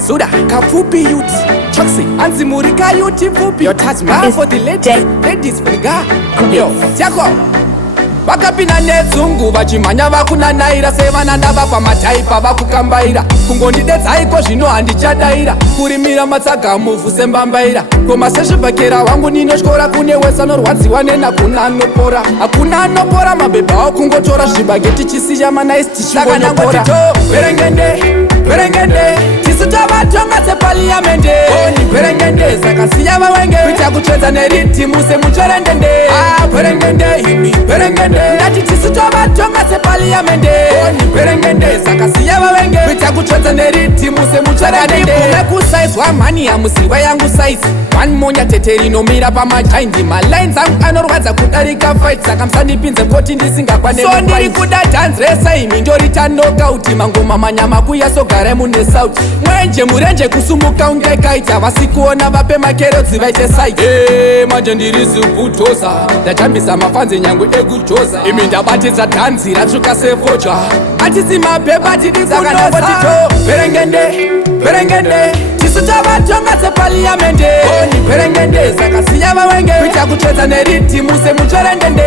Suda, Kapfupi youth, Choxy, Anzimurika youth, Pupi. Your touch me for the ladies for the guy. Yo, Decco. Vakapinda nedzungu vachimhanya vakunanaira sevananda vapa mataipa vakukambaira kungondidetsaiko zvino handichadaira kurimira matsaga muvhu sembambaira koma sezvibhakera wangu ninotyora kune wese anorwadziwa nenakuna anopora hakuna anopora mabhebha awo kungotora zvibhageti chisiya manaisi tichingonyopora verengende tisu tavatonga sepaliyamende oni verengende zakasiya vawenge kuita kutsvedza neritimu semucherendende verengende imi verengende ndati tisu tavatonga sepaliyamende oni verengende zakasiya vawenge kuita kutsvedza neritimu semucherendende nekusaizwa mhani yamuziwa yangu saizi one monya tete rinomira pamachaindi malines angu anorwadza kudarika fight saka musandipinze koti ndisingakwane so ndiri kuda dance resa imi ndorita knockout mangoma manyama kuyasogare mune sauti mwenje murenje kusumuka ungekaita vasikuona vape makerotsi vaite side manje ndiri zibutoza ndachambisa mafanzi nyangu ekujoza imi ndabatidza dhanzi ratsvuka sefoja atisi mapepa tidi kunosa verengende tisu tavatonga sepaliyamende oni verengende zakasiya vawenge kuita kutsvedza neritimu semucherendende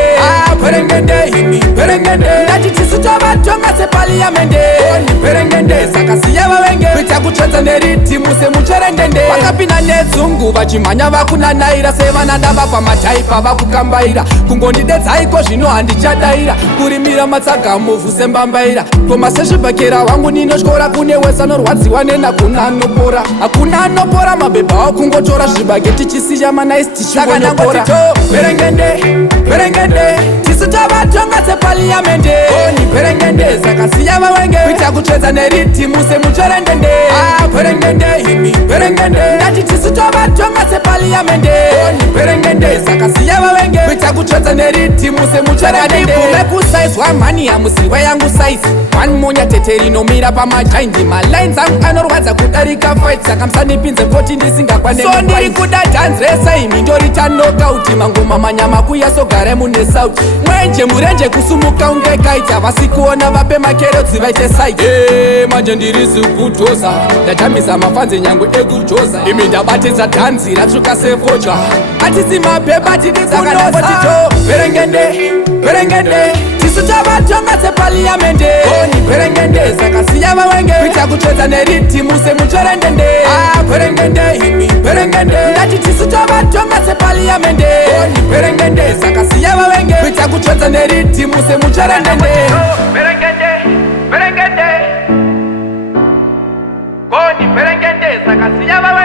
verengende imi verengende ndati tisu tavatonga sepaliyamende oni verengende zakasiya vawenge kuita kutsvedza neritimu semucherendende vakapinda nedzungu vachimhanya vakunanaira sevananda vapa mataipa vakukambaira kungondidetsaiko zvino handichadaira kurimira matsaga muvhu sembambaira koma sezvibhakera wangu ninotyora kune wese anorwadziwa nenakuna anopora hakuna anopora mabhebha awo kungotora zvibhageti chisiya manaisi tichingonyopora verengende tisu tavatonga sepaliyamende oni verengende zakasiya vawenge kuita kutsvedza neritimu semucherendende verengende imi verengende ndati tisu tavatonga sepaliyamende oni verengende zakasiya vawenge kuita kutsvedza neritimu semucherendende nekusaizwa mhani yamuziwa yangu saizi one monya tete rinomira pamachaindi malines angu anorwadza kudarika fight saka musandipinze koti ndisingakwane so ndiri kuda dance resa imi ndorita knockout mangoma manyama kuyasogare mune sauti mwenje murenje kusumuka ungekaita vasikuona vape makerotsi vaite side manje ndiri zibutoza ndachambisa mafanzi nyangu ekujoza imi ndabatidza dhanzi ratsvuka sefoja atisi mapepa tidi kunosa verengende tisu tavatonga sepaliyamende oni verengende zakasiya vawenge kuita kutsvedza neritimu semucherendende verengende imi verengende ndati tisu tavatonga sepaliyamende oni verengende zakasiya vawenge kuita kutsvedza neritimu semucherendende verengende oni verengende zakasiya vawenge